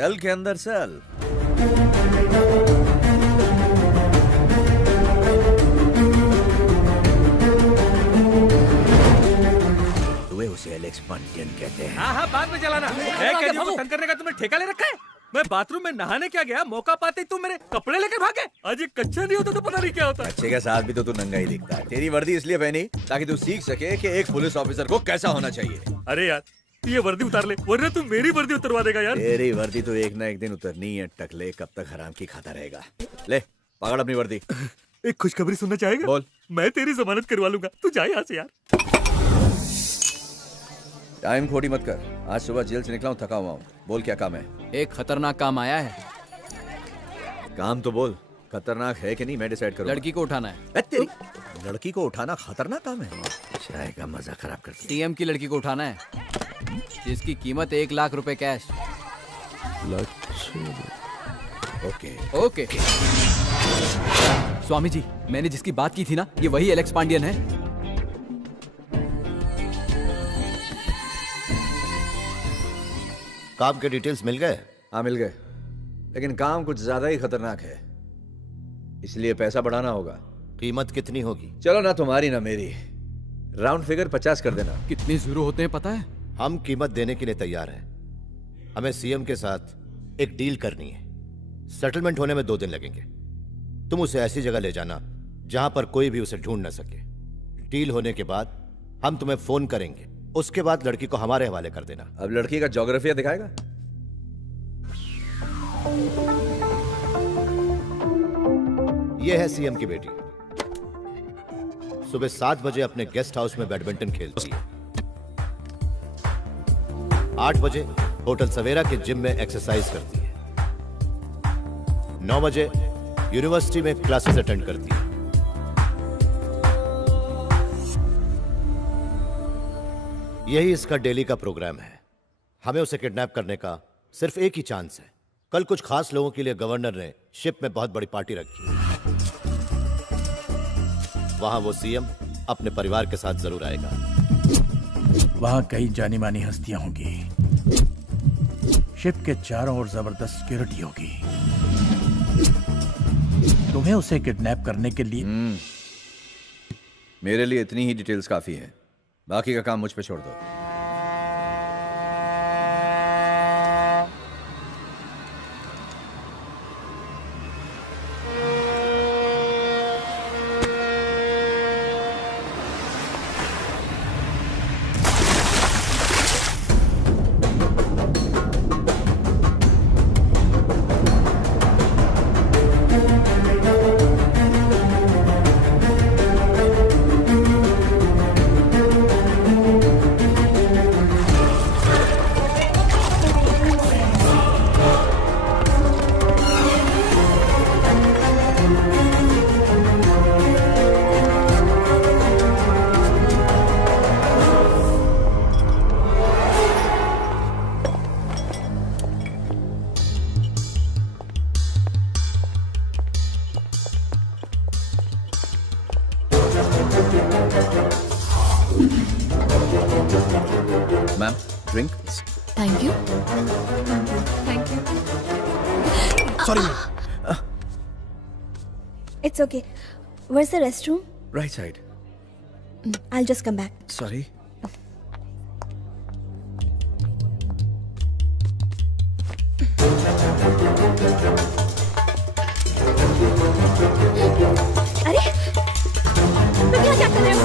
Cell के अंदर cell. तुम्हें उसे एलेक्स पांडियन कहते हैं। हाँ बाद में चलाना। कैदियों को तंग करने का तुमने ठेका ले रखा है। मैं बाथरूम में नहाने क्या गया, मौका पाते ही तुम मेरे कपड़े लेके भागे। आज ये कच्चा नहीं होता तो पता नहीं क्या होता। अच्छे के साथ भी तो तू नंगा ही दिखता है। तेरी वर्दी इसलिए पहनी ताकि तू सीख सके कि एक पुलिस ऑफिसर को कैसा होना चाहिए। अरे यार ये वर्दी उतार ले, वरना तू मेरी वर्दी उतरवा देगा यार। तेरी वर्दी तो एक ना एक दिन उतरनी है टकले, कब तक हराम की खाता रहेगा। ले पकड़ अपनी वर्दी। एक खुशखबरी सुनना चाहेगा? बोल। मैं तेरी जमानत करवा लूंगा, तू जा यहाँ से यार। टाइम खोटी मत कर। आज सुबह जेल से निकला हूँ, थका हुआ हूँ। बोल क्या काम है? एक खतरनाक काम आया है। काम तो बोल। खतरनाक है कि नहीं मैं डिसाइड करूँ। लड़की को उठाना है। तेरी लड़की को उठाना खतरनाक काम है? चाय का मजा खराब कर दिया। टीएम की लड़की को उठाना है, जिसकी कीमत 1 लाख रुपए cash. Okay okay. Swami ji, मैंने जिसकी बात की थी ना, ये वही एलेक्स पांडियन है। काम के डिटेल्स मिल गए? हाँ मिल गए, लेकिन काम कुछ ज्यादा ही खतरनाक है, इसलिए पैसा बढ़ाना होगा। कीमत कितनी होगी? चलो ना तुम्हारी ना मेरी, राउंड फिगर 50 कर देना। कितने जीरो होते हैं पता है? हम कीमत देने के लिए तैयार हैं। हमें सीएम के साथ एक डील करनी है। सेटलमेंट होने में 2 दिन लगेंगे। तुम उसे ऐसी जगह ले जाना जहां पर कोई भी उसे ढूंढ न सके। डील होने के बाद हम तुम्हें फोन करेंगे, उसके बाद लड़की को हमारे हवाले कर देना। अब लड़की का ज्योग्राफिया दिखाएगा? यह है सीएम की बेटी। सुबह 7 बजे अपने गेस्ट हाउस में बैडमिंटन खेलती है। 8 बजे होटल सवेरा के जिम में एक्सरसाइज करती है। 9 बजे यूनिवर्सिटी में क्लासेस अटेंड करती है। यही इसका डेली का प्रोग्राम है। हमें उसे किडनैप करने का सिर्फ एक ही चांस है। कल कुछ खास लोगों के लिए गवर्नर ने शिप में बहुत बड़ी पार्टी रखी है। वहां वो सीएम अपने परिवार के साथ जरूर आएगा। वहां कई जानी मानी हस्तियां होंगी। शिप के चारों ओर जबरदस्त सिक्योरिटी होगी। तुम्हें उसे किडनैप करने के लिए मेरे लिए इतनी ही डिटेल्स काफी है, बाकी का काम मुझ पे छोड़ दो। Ma'am drink. Thank you. Thank you. Sorry It's okay. Where's the restroom? Right side. I'll just come back. Sorry. अरे तुम यहाँ क्या कर रहे हो?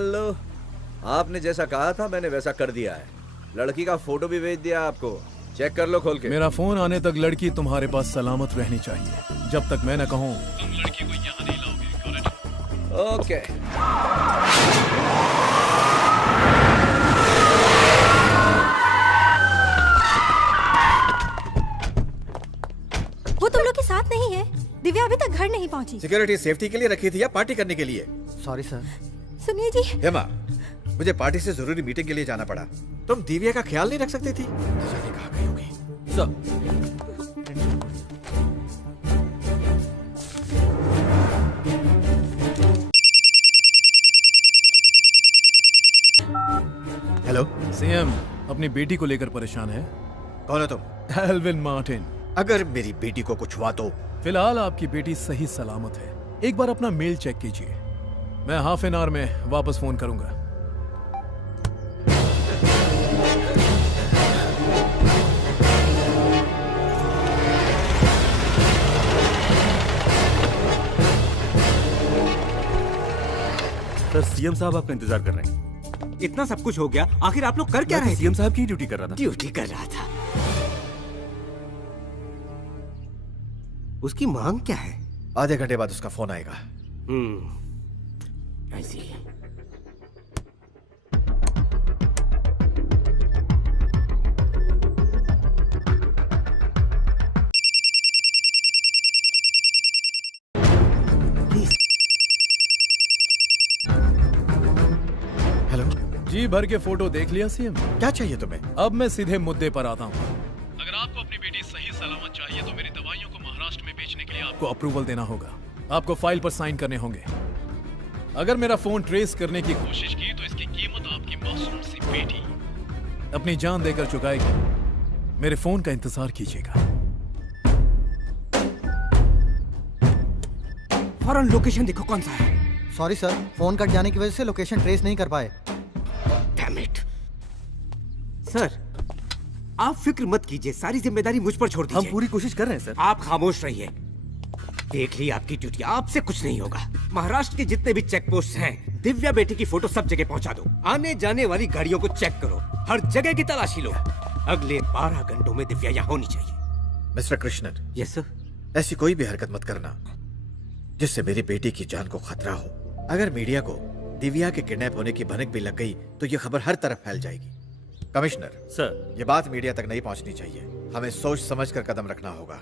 हेलो, आपने जैसा कहा था मैंने वैसा कर दिया है। लड़की का फोटो भी भेज दिया आपको, चेक कर लो खोल के। मेरा फोन आने तक लड़की तुम्हारे पास सलामत रहनी चाहिए। जब तक मैं न कहूँ तुम लड़की को यहाँ नहीं लाओगे। ओके। वो तुम लोग के साथ नहीं है। दिव्या अभी तक घर नहीं पहुंची। सिक्योरिटी सेफ्टी के लिए रखी थी या पार्टी करने के लिए? Sorry sir. सुनिए जी, हेमा, मुझे पार्टी से जरूरी मीटिंग के लिए जाना पड़ा। तुम दिव्या का ख्याल नहीं रख सकती थी? न जाने कहाँ गई होगी। सर, हेलो, सीएम अपनी बेटी को लेकर परेशान है। कौन हो तुम? Alvin Martin. अगर मेरी बेटी को कुछ हुआ तो? फिलहाल आपकी बेटी सही सलामत है। एक बार अपना मेल चेक कीजिए। मैं हाफ एन आवर में वापस फोन करूंगा। सर, सीएम साहब आपका इंतजार कर रहे हैं। इतना सब कुछ हो गया, आखिर आप लोग कर क्या रहे थे? सीएम साहब की ड्यूटी कर रहा था। ड्यूटी कर रहा था। उसकी मांग क्या है? आधे घंटे बाद उसका फोन आएगा। I see. हेलो, जी भर के फोटो देख लिया सीएम। क्या चाहिए तुम्हें? अब मैं सीधे मुद्दे पर आता हूँ। अगर आपको अपनी बेटी सही सलामत चाहिए तो मेरी दवाइयों को महाराष्ट्र में बेचने के लिए आपको अप्रूवल देना होगा। आपको फाइल पर साइन करने होंगे। अगर मेरा फोन ट्रेस करने की कोशिश की तो इसकी कीमत आपकी मासूम सी बेटी अपनी जान देकर चुकाएगी। मेरे फोन का इंतजार कीजिएगा। फौरन लोकेशन देखो कौन सा है। सॉरी सर, फोन कट जाने की वजह से लोकेशन ट्रेस नहीं कर पाए। Damn it. सर, आप फिक्र मत कीजिए, सारी जिम्मेदारी मुझ पर छोड़ दीजिए। हम पूरी कोशिश कर रहे हैं सर। आप खामोश रहिए। देख ली आपकी ड्यूटी, आपसे कुछ नहीं होगा। महाराष्ट्र के जितने भी चेक पोस्ट हैं, दिव्या बेटी की फोटो सब जगह पहुंचा दो। आने जाने वाली गाड़ियों को चेक करो, हर जगह की तलाशी लो। अगले 12 घंटों में दिव्या यहाँ होनी चाहिए। Mister Krishnan, yes sir. ऐसी कोई भी हरकत मत करना जिससे मेरी बेटी की जान को खतरा हो। अगर मीडिया को दिव्या के किडनैप होने की भनक भी लग गई तो ये खबर हर तरफ फैल जाएगी। कमिश्नर सर, ये बात मीडिया तक नहीं पहुंचनी चाहिए। हमें सोच समझ कर कदम रखना होगा।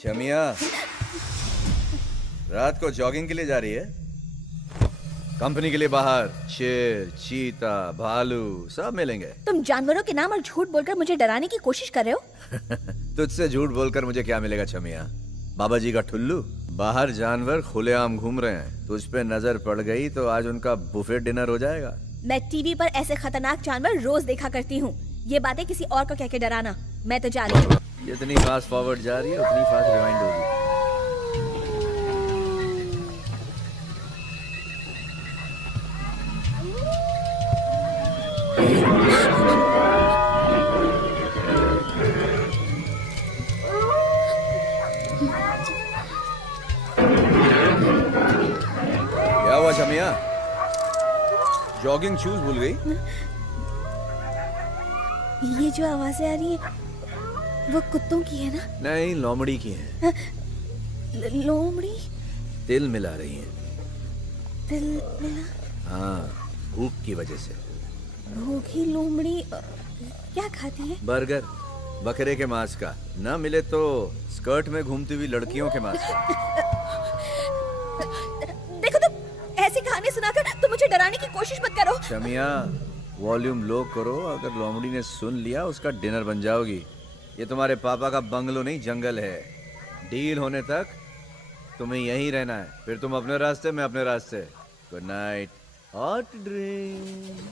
छमिया रात को जॉगिंग के लिए जा रही है? कंपनी के लिए बाहर शेर, चीता, भालू सब मिलेंगे। तुम जानवरों के नाम और झूठ बोलकर मुझे डराने की कोशिश कर रहे हो। तुझसे झूठ बोलकर मुझे क्या मिलेगा छमिया? बाबा जी का ठुल्लू। बाहर जानवर खुलेआम घूम रहे हैं, तुझ पे नजर पड़ गई तो आज उनका बुफे डिनर हो जाएगा। मैं टीवी पर ऐसे खतरनाक जानवर रोज देखा करती हूँ। ये बातें किसी और को कह के डराना। मैं तो जा रही हूँ। जितनी फास्ट फॉरवर्ड जा रही है उतनी फास्ट रिवाइंड होगी। क्या हुआ शमिया? जॉगिंग शूज भूल गई? ये जो आवाजें आ रही है वो कुत्तों की है ना? नहीं, लोमड़ी की है। लोमड़ी? तिल मिला रही है। तिल मिला? हाँ, भूख की वजह से। भूखी लोमड़ी क्या खाती है? बर्गर, बकरे के मांस का। ना मिले तो स्कर्ट में घूमती हुई लड़कियों के मांस का। देखो तुम ऐसी कहानी सुनाकर तुम मुझे डराने की कोशिश मत करो। शमिया, वॉल्यूम लो करो। अगर लोमड़ी ने सुन लिया उसका डिनर बन जाओगी। ये तुम्हारे पापा का बंगलो नहीं, जंगल है। डील होने तक तुम्हें यहीं रहना है, फिर तुम अपने रास्ते, मैं अपने रास्ते। Good night. Hot drink.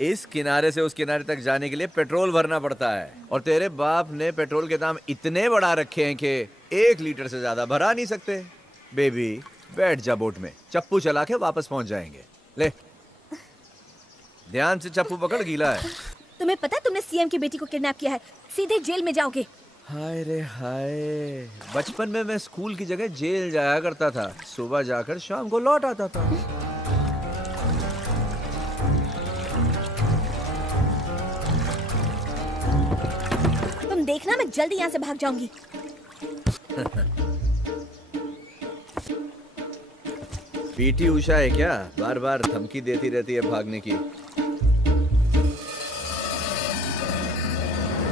इस किनारे से उस किनारे तक जाने के लिए पेट्रोल भरना पड़ता है और तेरे बाप ने पेट्रोल के दाम इतने बढ़ा रखे हैं कि 1 लीटर से ज्यादा भरा नहीं सकते। बेबी बैठ जा बोट में, चप्पू चला के वापस पहुंच जाएंगे। ले ध्यान से चप्पू पकड़, गीला है। तुम्हें पता है तुमने सीएम की बेटी को किडनैप किया है, सीधे जेल में जाओगे। हाय रे हाय, बचपन में मैं स्कूल की जगह जेल जाया करता था, सुबह जाकर शाम को लौट आता था। तुम देखना मैं जल्दी यहाँ से भाग जाऊंगी। पीटी उषा है क्या? बार बार धमकी देती रहती है भागने की।